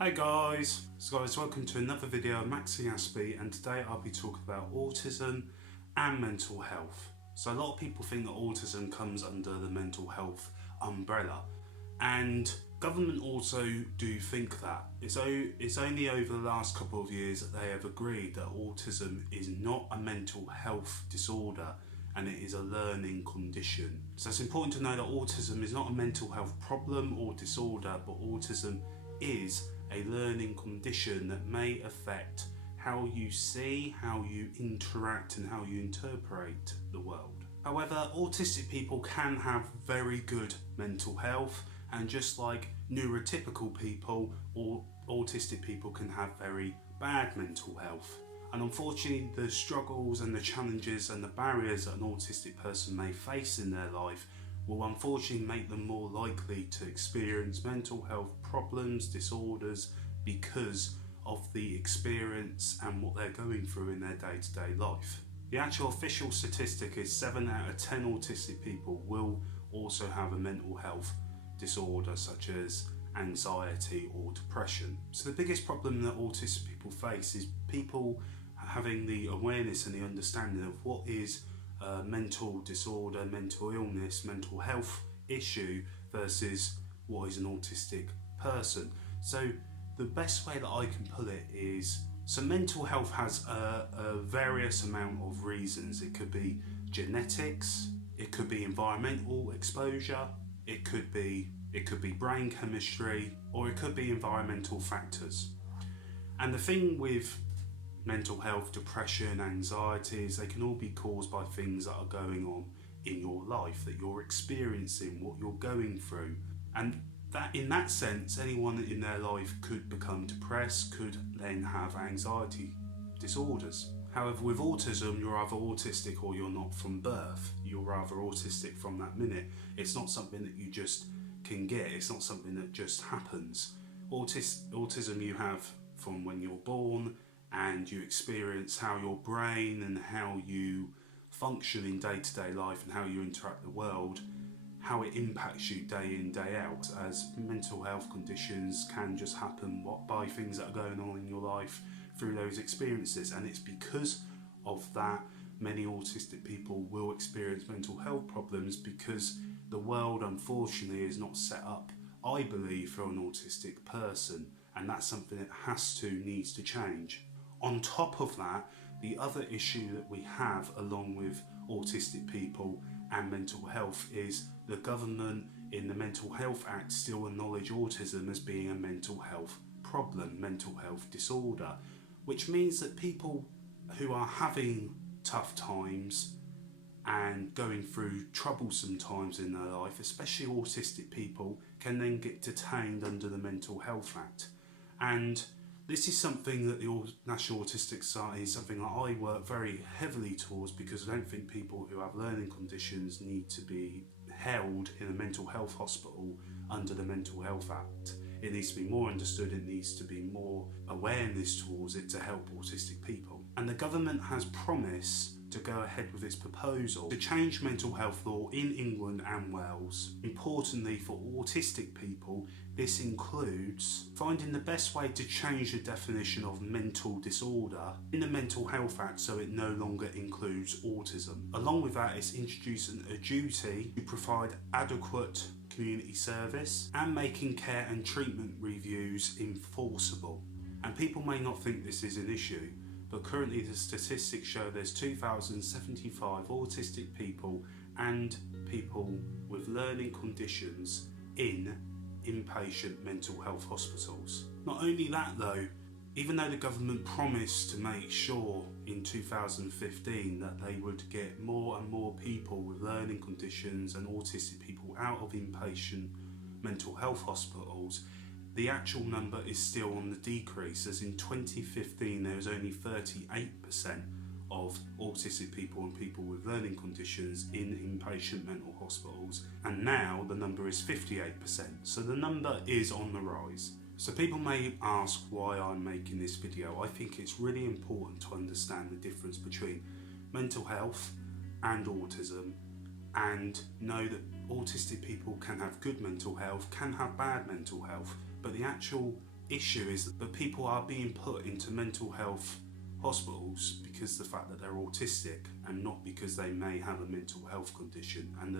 Hey guys! So guys, welcome to another video of MaxiAspie, and today I'll be talking about autism and mental health. So a lot of people think that autism comes under the mental health umbrella, and government also do think that. It's only over the last couple of years that they have agreed that autism is not a mental health disorder and it is a learning condition. So it's important to know that autism is not a mental health problem or disorder, but autism is a learning condition that may affect how you see, how you interact, and how you interpret the world. However, autistic people can have very good mental health, and just like neurotypical people, or autistic people can have very bad mental health. And unfortunately, the struggles and the challenges and the barriers that an autistic person may face in their life will unfortunately make them more likely to experience mental health problems, disorders, because of the experience and what they're going through in their day-to-day life. The actual official statistic is 7 out of 10 autistic people will also have a mental health disorder such as anxiety or depression. So the biggest problem that autistic people face is people having the awareness and the understanding of what is mental disorder, mental illness, mental health issue versus what is an autistic person. So the best way that I can put it is, so mental health has a various amount of reasons. It could be genetics, it could be environmental exposure, it could be brain chemistry, or it could be environmental factors. And the thing with mental health, depression, anxieties, they can all be caused by things that are going on in your life, that you're experiencing, what you're going through. And that, in that sense, anyone in their life could become depressed, could then have anxiety disorders. However, with autism, you're either autistic or you're not from birth. You're either autistic from that minute. It's not something that you just can get. It's not something that just happens. Autism you have from when you're born, and you experience how your brain and how you function in day-to-day life and how you interact with the world, how it impacts you day in, day out, as mental health conditions can just happen by things that are going on in your life through those experiences. And it's because of that many autistic people will experience mental health problems, because the world unfortunately is not set up, I believe, for an autistic person, and that's something that needs to change. On top of that, the other issue that we have along with autistic people and mental health is the government in the Mental Health Act still acknowledge autism as being a mental health problem, mental health disorder, which means that people who are having tough times and going through troublesome times in their life, especially autistic people, can then get detained under the Mental Health Act. And this is something that the National Autistic Society is something that I work very heavily towards, because I don't think people who have learning conditions need to be held in a mental health hospital under the Mental Health Act. It needs to be more understood, it needs to be more awareness towards it to help autistic people. And the government has promised to go ahead with its proposal to change mental health law in England and Wales. Importantly, for autistic people, this includes finding the best way to change the definition of mental disorder in the Mental Health Act so it no longer includes autism. Along with that, it's introducing a duty to provide adequate community service and making care and treatment reviews enforceable. And people may not think this is an issue, but currently the statistics show there's 2,075 autistic people and people with learning conditions in inpatient mental health hospitals. Not only that though, even though the government promised to make sure in 2015 that they would get more and more people with learning conditions and autistic people out of inpatient mental health hospitals, the actual number is still on the decrease, as in 2015 there was only 38% of autistic people and people with learning conditions in inpatient mental hospitals, and now the number is 58%. So the number is on the rise. So people may ask why I'm making this video. I think it's really important to understand the difference between mental health and autism, and know that autistic people can have good mental health, can have bad mental health, but the actual issue is that people are being put into mental health hospitals because the fact that they're autistic and not because they may have a mental health condition. And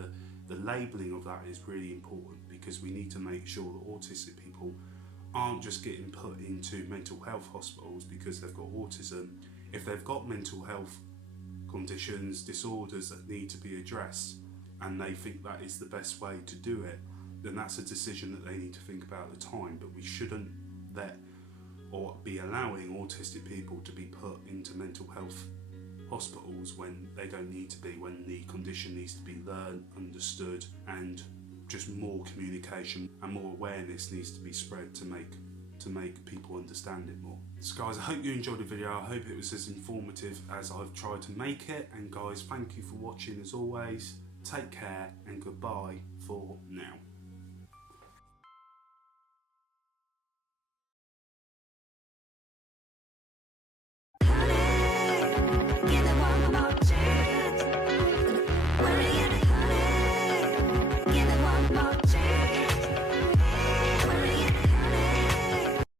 the labelling of that is really important, because we need to make sure that autistic people aren't just getting put into mental health hospitals because they've got autism. If they've got mental health conditions, disorders that need to be addressed, and they think that is the best way to do it, then that's a decision that they need to think about at the time. But we shouldn't let or be allowing autistic people to be put into mental health hospitals when they don't need to be, when the condition needs to be learned, understood, and just more communication and more awareness needs to be spread to make people understand it more. So guys, I hope you enjoyed the video. I hope it was as informative as I've tried to make it. And guys, thank you for watching as always. Take care and goodbye for now.